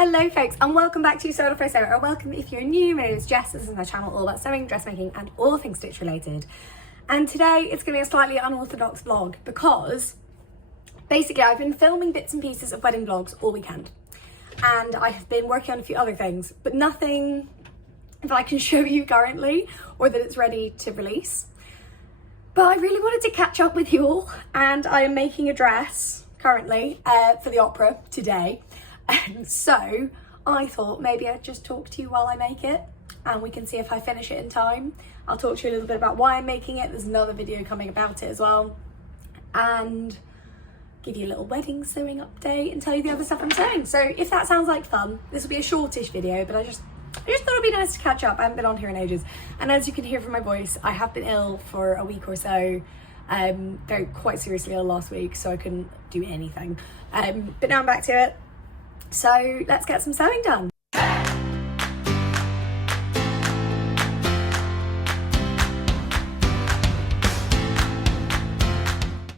Hello folks, and welcome back to Sewed Off by Sarah, or welcome if you're new. My name is Jess. This is my channel all about sewing, dressmaking and all things stitch related. And today it's going to be a slightly unorthodox vlog because basically I've been filming bits and pieces of wedding vlogs all weekend, and I have been working on a few other things, but nothing that I can show you currently or that it's ready to release. But I really wanted to catch up with you all, and I am making a dress currently for the opera today. So I thought maybe I'd just talk to you while I make it and we can see if I finish it in time. I'll talk to you a little bit about why I'm making it. There's another video coming about it as well, and give you a little wedding sewing update and tell you the other stuff I'm sewing. So if that sounds like fun, this will be a shortish video, but I just thought it'd be nice to catch up. I haven't been on here in ages, and as you can hear from my voice, I have been ill for a week or so. Very quite seriously ill last week, so I couldn't do anything, but now I'm back to it. So let's get some sewing done.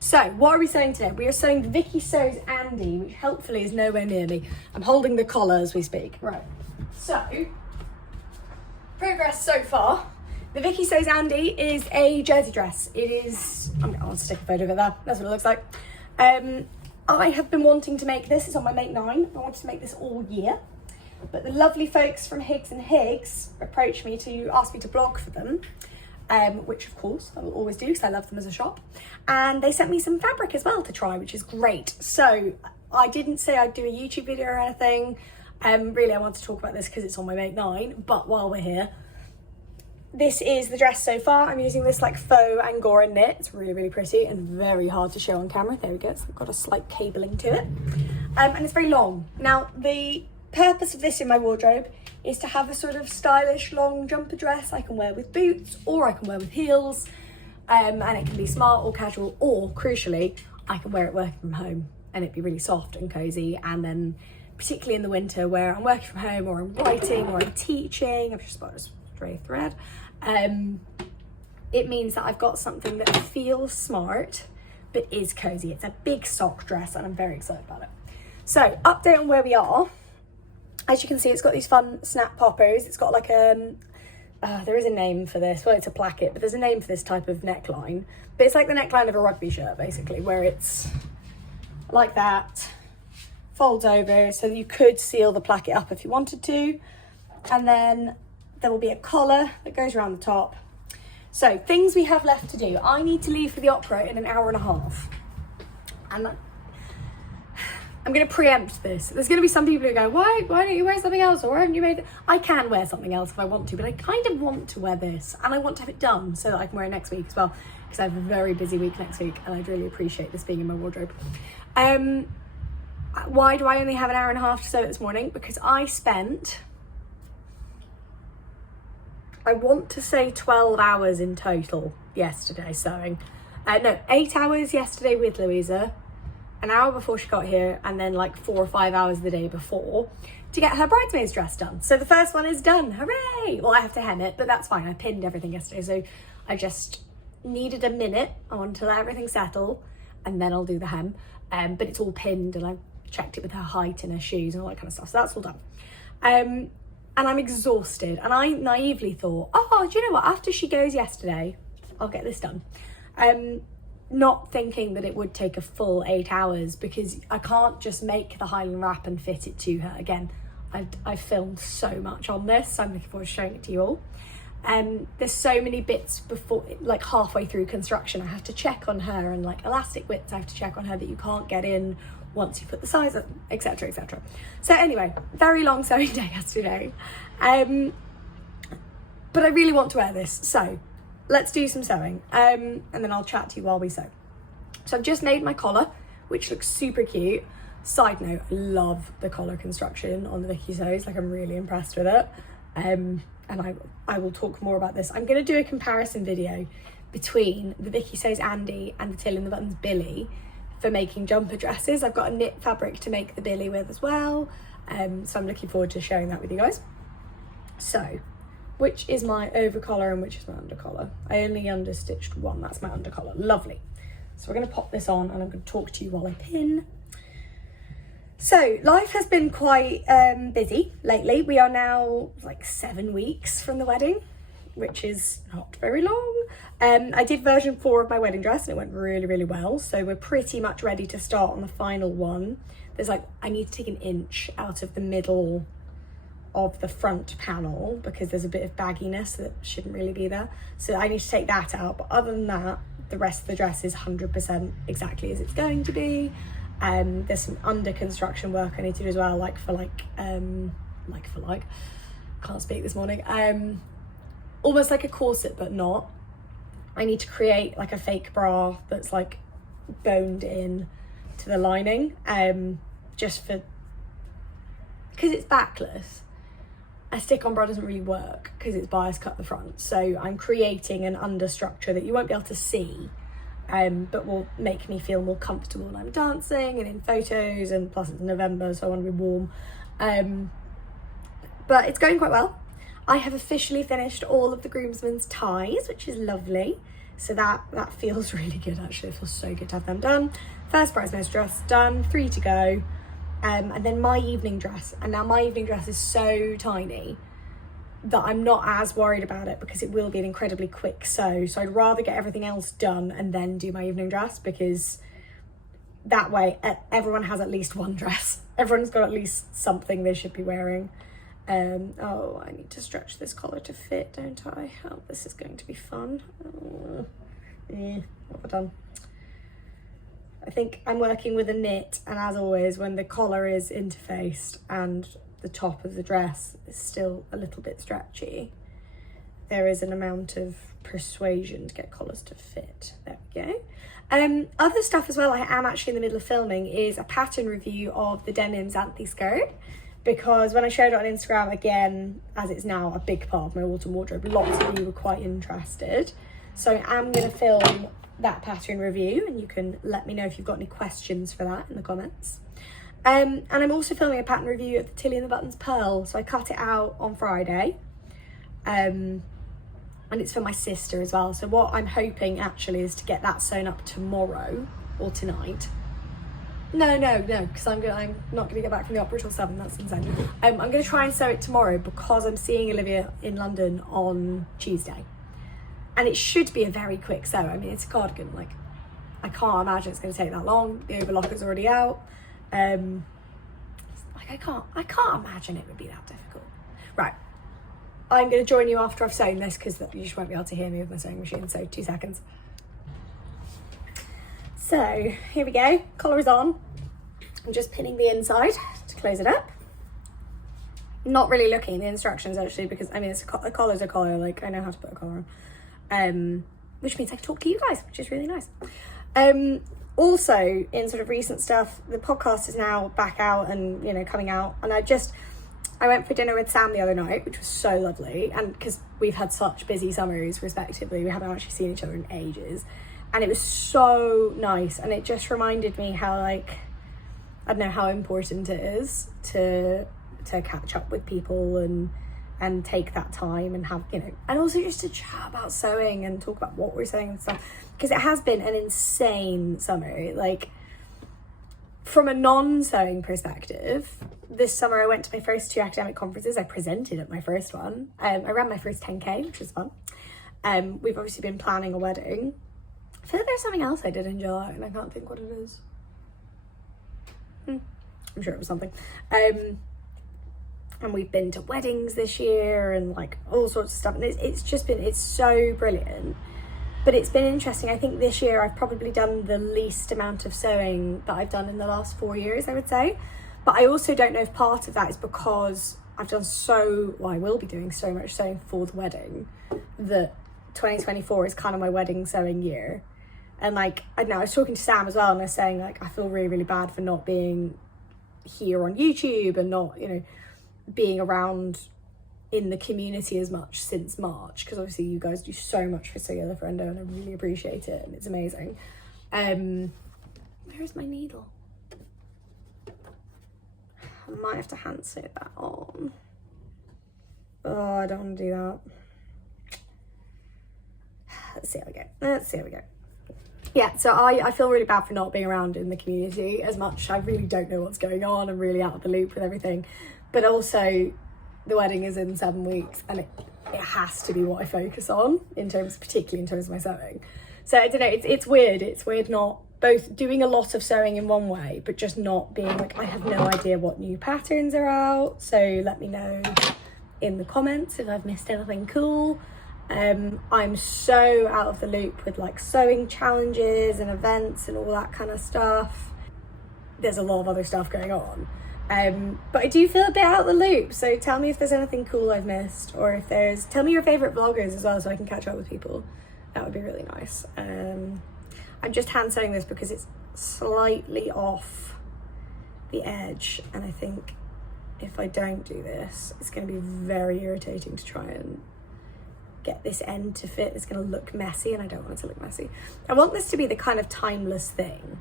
So what are we sewing today? We are sewing the VikiSews Andie, which helpfully is nowhere near me. I'm holding the collar as we speak. Right, so progress so far. The VikiSews Andie is a jersey dress. It is, I'll stick a photo of it there, that's what it looks like. I have been wanting to make this. It's on my Make 9. I wanted to make this all year, but the lovely folks from Higgs and Higgs approached me to ask me to blog for them, which of course I will always do because I love them as a shop. And they sent me some fabric as well to try, which is great. So I didn't say I'd do a YouTube video or anything. Really, I want to talk about this because it's on my Make 9. But while we're here, this is the dress so far. I'm using this like faux Angora knit. It's really, really pretty and very hard to show on camera. There we go. So I've got a slight cabling to it. And it's very long. Now, the purpose of this in my wardrobe is to have a sort of stylish long jumper dress I can wear with boots, or I can wear with heels. And it can be smart or casual, or crucially, I can wear it working from home and it'd be really soft and cozy. And then particularly in the winter where I'm working from home, or I'm writing, or I'm teaching, I've just got a stray thread. It means that I've got something that feels smart but is cozy. It's a big sock dress and I'm very excited about it. So update on where we are. As you can see, it's got these fun snap poppers. It's got like there is a name for this. Well, it's a placket, but there's a name for this type of neckline. But it's like the neckline of a rugby shirt, basically, where it's like that, folds over, so you could seal the placket up if you wanted to. And then there will be a collar that goes around the top. So things we have left to do. I need to leave for the opera in an hour and a half. And I'm going to preempt this. There's going to be some people who go, why don't you wear something else? Or why haven't you made it? I can wear something else if I want to, but I kind of want to wear this. And I want to have it done so that I can wear it next week as well, because I have a very busy week next week and I'd really appreciate this being in my wardrobe. Why do I only have an hour and a half to sew it this morning? Because I spent, I want to say 12 hours in total yesterday sewing. No, 8 hours yesterday with Louisa, an hour before she got here, and then like 4 or 5 hours the day before to get her bridesmaid's dress done. So the first one is done, hooray! Well, I have to hem it, but that's fine. I pinned everything yesterday, so I just needed a minute. I wanted to let everything settle, and then I'll do the hem. But it's all pinned, and I checked it with her height and her shoes and all that kind of stuff, so that's all done. And I'm exhausted, and I naively thought, oh, do you know what, after she goes yesterday, I'll get this done. Not thinking that it would take a full 8 hours, because I can't just make the Highland wrap and fit it to her. Again, I've filmed so much on this, so I'm looking forward to showing it to you all. There's so many bits before, like halfway through construction, I have to check on her, and like elastic widths I have to check on her that you can't get in once you put the size up, etc, etc. So anyway, very long sewing day yesterday, but I really want to wear this, so let's do some sewing, and then I'll chat to you while we sew. So I've just made my collar, which looks super cute. Side note, I love the collar construction on the VikiSews, like I'm really impressed with it. And I will talk more about this. I'm going to do a comparison video between the VikiSews Andie and the Till in the Buttons Billy for making jumper dresses. I've got a knit fabric to make the Billy with as well, so I'm looking forward to sharing that with you guys. So, which is my over collar and which is my under collar? I only understitched one, that's my under collar, lovely. So we're going to pop this on and I'm going to talk to you while I pin. So life has been quite busy lately. We are now like 7 weeks from the wedding, which is not very long. I did version 4 of my wedding dress and it went really, really well. So we're pretty much ready to start on the final one. There's like, I need to take an inch out of the middle of the front panel because there's a bit of bagginess that shouldn't really be there. So I need to take that out. But other than that, the rest of the dress is 100% exactly as it's going to be. There's some under construction work I need to do as well, can't speak this morning. Almost like a corset, but not. I need to create like a fake bra that's like boned in to the lining, just for, because it's backless. A stick-on bra doesn't really work because it's bias cut the front. So I'm creating an understructure that you won't be able to see, but will make me feel more comfortable when I'm dancing and in photos, and plus it's November, so I want to be warm. But it's going quite well. I have officially finished all of the groomsmen's ties, which is lovely. So that feels really good, actually. It feels so good to have them done. First bridesmaid's dress done, 3 to go. And then my evening dress. And now my evening dress is so tiny that I'm not as worried about it because it will be an incredibly quick sew. So I'd rather get everything else done and then do my evening dress, because that way everyone has at least one dress. Everyone's got at least something they should be wearing. Oh, I need to stretch this collar to fit, don't I? Oh, this is going to be fun. What have I done? I think I'm working with a knit, and as always, when the collar is interfaced and the top of the dress is still a little bit stretchy, there is an amount of persuasion to get collars to fit. There we go. Other stuff as well I am actually in the middle of filming is a pattern review of the denims Andie skirt, because when I showed it on Instagram, again, as it's now a big part of my autumn wardrobe, lots of you were quite interested. So I am going to film that pattern review, and you can let me know if you've got any questions for that in the comments. And I'm also filming a pattern review of the Tilly and the Buttons Pearl. So I cut it out on Friday, and it's for my sister as well. So what I'm hoping actually is to get that sewn up tomorrow or tonight. No, because I'm not gonna get back from the opera till 7. That's insane. I'm gonna try and sew it tomorrow because I'm seeing Olivia in London on Tuesday, and it should be a very quick sew. I mean, it's a cardigan. Like, I can't imagine it's gonna take that long. The overlocker's already out. I can't imagine it would be that difficult. Right, I'm gonna join you after I've sewn this because you just won't be able to hear me with my sewing machine. So 2 seconds. So here we go, collar is on. I'm just pinning the inside to close it up. Not really looking at the instructions actually, because I mean, a collar's a collar, like I know how to put a collar on. Which means I can talk to you guys, which is really nice. Also in sort of recent stuff, the podcast is now back out and, you know, coming out. And I went for dinner with Sam the other night, which was so lovely. And because we've had such busy summers respectively, we haven't actually seen each other in ages. And it was so nice, and it just reminded me how, like, I don't know, how important it is to catch up with people and take that time and have, you know, and also just to chat about sewing and talk about what we're sewing and stuff, because it has been an insane summer. Like, from a non-sewing perspective, this summer I went to my first 2 academic conferences. I presented at my first one. I ran my first 10K, which was fun. We've obviously been planning a wedding. I feel like there's something else I did in July and I can't think what it is. I'm sure it was something. And we've been to weddings this year and like all sorts of stuff. And it's so brilliant. But it's been interesting. I think this year I've probably done the least amount of sewing that I've done in the last 4 years, I would say. But I also don't know if part of that is because I've done I will be doing so much sewing for the wedding, that 2024 is kind of my wedding sewing year. And like, I don't know, I was talking to Sam as well, and I was saying like, I feel really, really bad for not being here on YouTube and not, you know, being around in the community as much since March, because obviously you guys do so much for Sew Yellow Friendo and I really appreciate it and it's amazing. Where is my needle? I might have to hand sew that on. Oh, I don't want to do that. Let's see how we go. yeah, so I feel really bad for not being around in the community as much. I really don't know what's going on. I'm really out of the loop with everything. But also, the wedding is in 7 weeks, and it has to be what I focus on, particularly in terms of my sewing. So I don't know, it's weird. It's weird not both doing a lot of sewing in one way, but just not being like, I have no idea what new patterns are out. So let me know in the comments if I've missed anything cool. I'm so out of the loop with like sewing challenges and events and all that kind of stuff. There's a lot of other stuff going on. But I do feel a bit out of the loop. So tell me if there's anything cool I've missed, or tell me your favourite vloggers as well so I can catch up with people. That would be really nice. I'm just hand sewing this because it's slightly off the edge, and I think if I don't do this, it's going to be very irritating to try and get this end to fit. It's going to look messy, and I don't want it to look messy. I want this to be the kind of timeless thing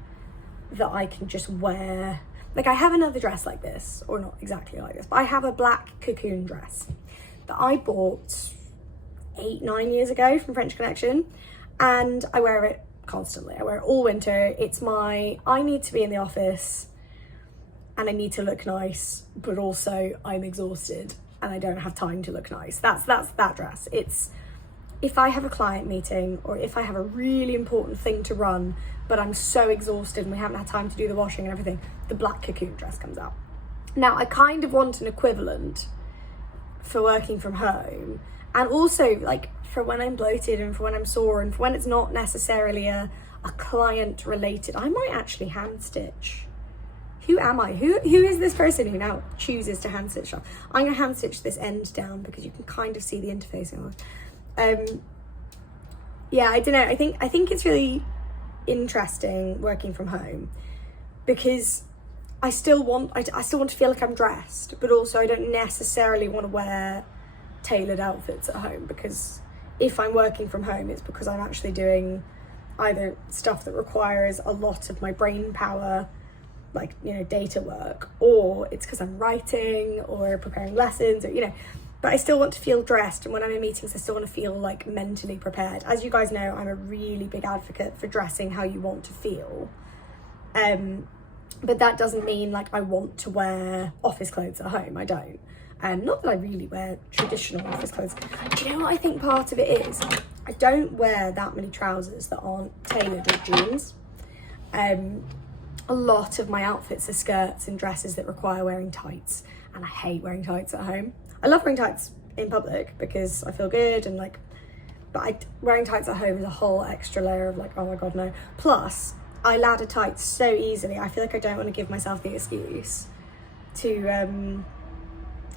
that I can just wear. Like, I have another dress like this, or not exactly like this, but I have a black cocoon dress that I bought 8-9 years ago from French Connection, and I wear it constantly. I wear it all winter. I need to be in the office and I need to look nice, but also I'm exhausted and I don't have time to look nice. That's that dress. It's if I have a client meeting or if I have a really important thing to run, but I'm so exhausted and we haven't had time to do the washing and everything, the black cocoon dress comes out. Now, I kind of want an equivalent for working from home, and also like for when I'm bloated and for when I'm sore and for when it's not necessarily a client related. I might actually hand stitch. Who am I? Who is this person who now chooses to hand stitch stuff? I'm gonna hand stitch this end down because you can kind of see the interfacing. Yeah, I don't know. I think it's really interesting working from home because I still want to feel like I'm dressed, but also I don't necessarily want to wear tailored outfits at home, because if I'm working from home, it's because I'm actually doing either stuff that requires a lot of my brain power, like, you know, data work, or it's because I'm writing or preparing lessons, or, you know, but I still want to feel dressed. And when I'm in meetings, I still want to feel like mentally prepared. As you guys know, I'm a really big advocate for dressing how you want to feel. But that doesn't mean like I want to wear office clothes at home. I don't. Not that I really wear traditional office clothes. Do you know what I think part of it is? I don't wear that many trousers that aren't tailored with jeans. A lot of my outfits are skirts and dresses that require wearing tights, and I hate wearing tights at home. I love wearing tights in public because I feel good and like, but wearing tights at home is a whole extra layer of like, oh my god, no. Plus, I ladder tights so easily. I feel like I don't want to give myself the excuse to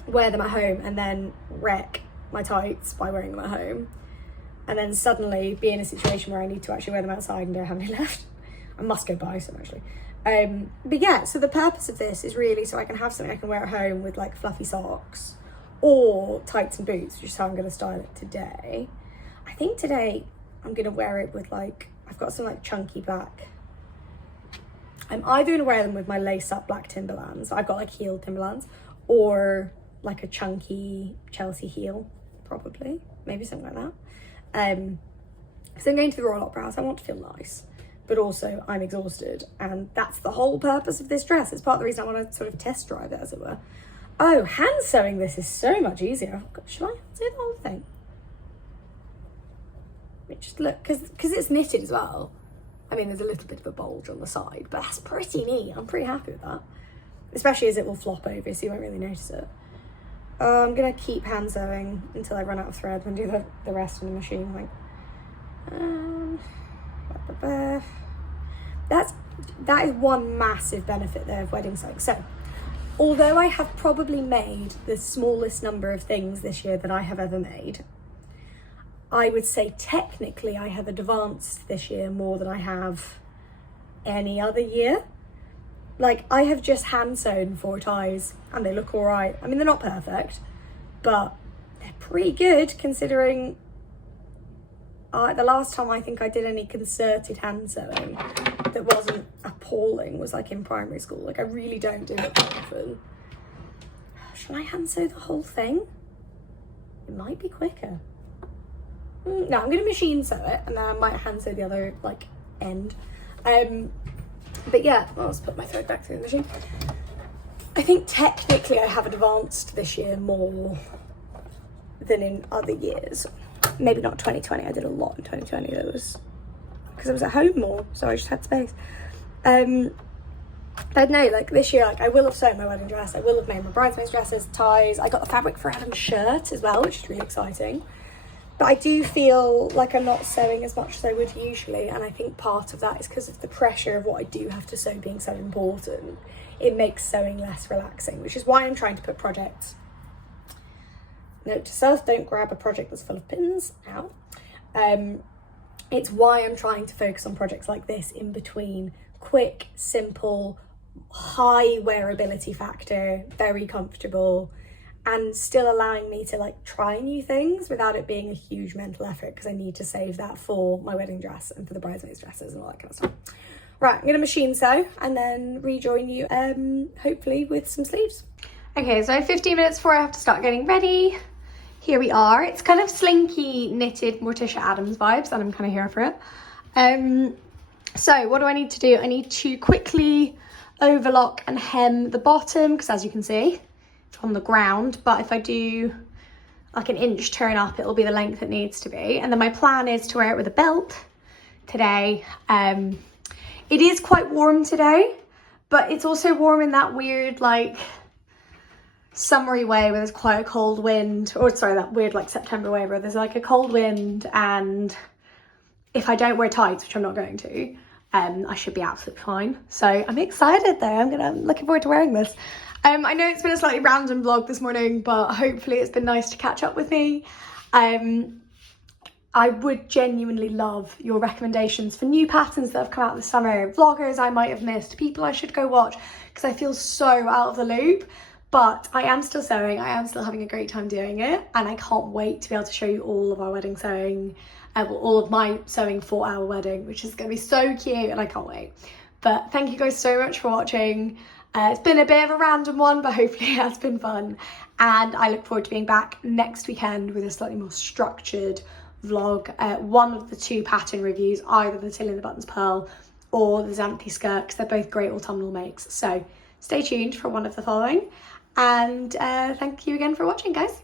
wear them at home and then wreck my tights by wearing them at home, and then suddenly be in a situation where I need to actually wear them outside and don't have any left. I must go buy some actually. But yeah, so the purpose of this is really so I can have something I can wear at home with like fluffy socks or tights and boots, which is how I'm going to style it today. I think today I'm going to wear it with like, I've got some like chunky black. I'm either going to wear them with my lace up black Timberlands. I've got like heeled Timberlands, or like a chunky Chelsea heel, probably, maybe something like that. So I'm going to the Royal Opera House. I want to feel nice, but also I'm exhausted, and that's the whole purpose of this dress. It's part of the reason I want to sort of test drive it, as it were. Oh, hand sewing this is so much easier. Should I do the whole thing? Just look, because it's knitted as well. I mean, there's a little bit of a bulge on the side, but that's pretty neat. I'm pretty happy with that, especially as it will flop over, so you won't really notice it. I'm gonna keep hand sewing until I run out of thread and do the rest on the machine. Like, that is one massive benefit there of wedding sewing. So, although I have probably made the smallest number of things this year that I have ever made, I would say technically I have advanced this year more than I have any other year. Like, I have just hand sewn 4 ties and they look all right. I mean, they're not perfect, but they're pretty good considering the last time I think I did any concerted hand sewing that wasn't appalling was like in primary school. Like, I really don't do it that often. Should I hand sew the whole thing? It might be quicker. No, I'm gonna machine sew it and then I might hand sew the other like end. But yeah, I'll just put my thread back through the machine. I think technically I have advanced this year more than in other years. Maybe not 2020, I did a lot in 2020. That was because I was at home more, so I just had space. But no, like this year, like I will have sewn my wedding dress, I will have made my bridesmaids dresses, ties. I got the fabric for Adam's shirt as well, which is really exciting. But I do feel like I'm not sewing as much as I would usually, and I think part of that is because of the pressure of what I do have to sew being so important. It makes sewing less relaxing, which is why I'm trying to put projects. Note to self, don't grab a project that's full of pins. Ow. It's why I'm trying to focus on projects like this in between. Quick, simple, high wearability factor, very comfortable, and still allowing me to like try new things without it being a huge mental effort, because I need to save that for my wedding dress and for the bridesmaids dresses and all that kind of stuff. Right, I'm gonna machine sew and then rejoin you hopefully with some sleeves. Okay, so 15 minutes before I have to start getting ready. Here we are. It's kind of slinky knitted Morticia Adams vibes, and I'm kind of here for it. So what do I need to do? I need to quickly overlock and hem the bottom, because as you can see, it's on the ground, but if I do like an inch turn up, it'll be the length it needs to be. And then my plan is to wear it with a belt today. It is quite warm today, but it's also warm in that weird like summery way where there's quite a cold wind, or sorry, that weird like September way where there's like a cold wind, and if I don't wear tights, which I'm not going to, I should be absolutely fine. So I'm excited though. I'm looking forward to wearing this. I know it's been a slightly random vlog this morning, but hopefully it's been nice to catch up with me. I would genuinely love your recommendations for new patterns that have come out this summer, vloggers I might have missed, people I should go watch, because I feel so out of the loop. But I am still sewing, I am still having a great time doing it, and I can't wait to be able to show you all of our wedding sewing, all of my sewing for our wedding, which is going to be so cute, and I can't wait. But thank you guys so much for watching. It's been a bit of a random one, but hopefully it has been fun. And I look forward to being back next weekend with a slightly more structured vlog. One of the two pattern reviews, either the Tilly and the Buttons Pearl or the Xanthi skirt, because they're both great autumnal makes. So stay tuned for one of the following. And thank you again for watching, guys.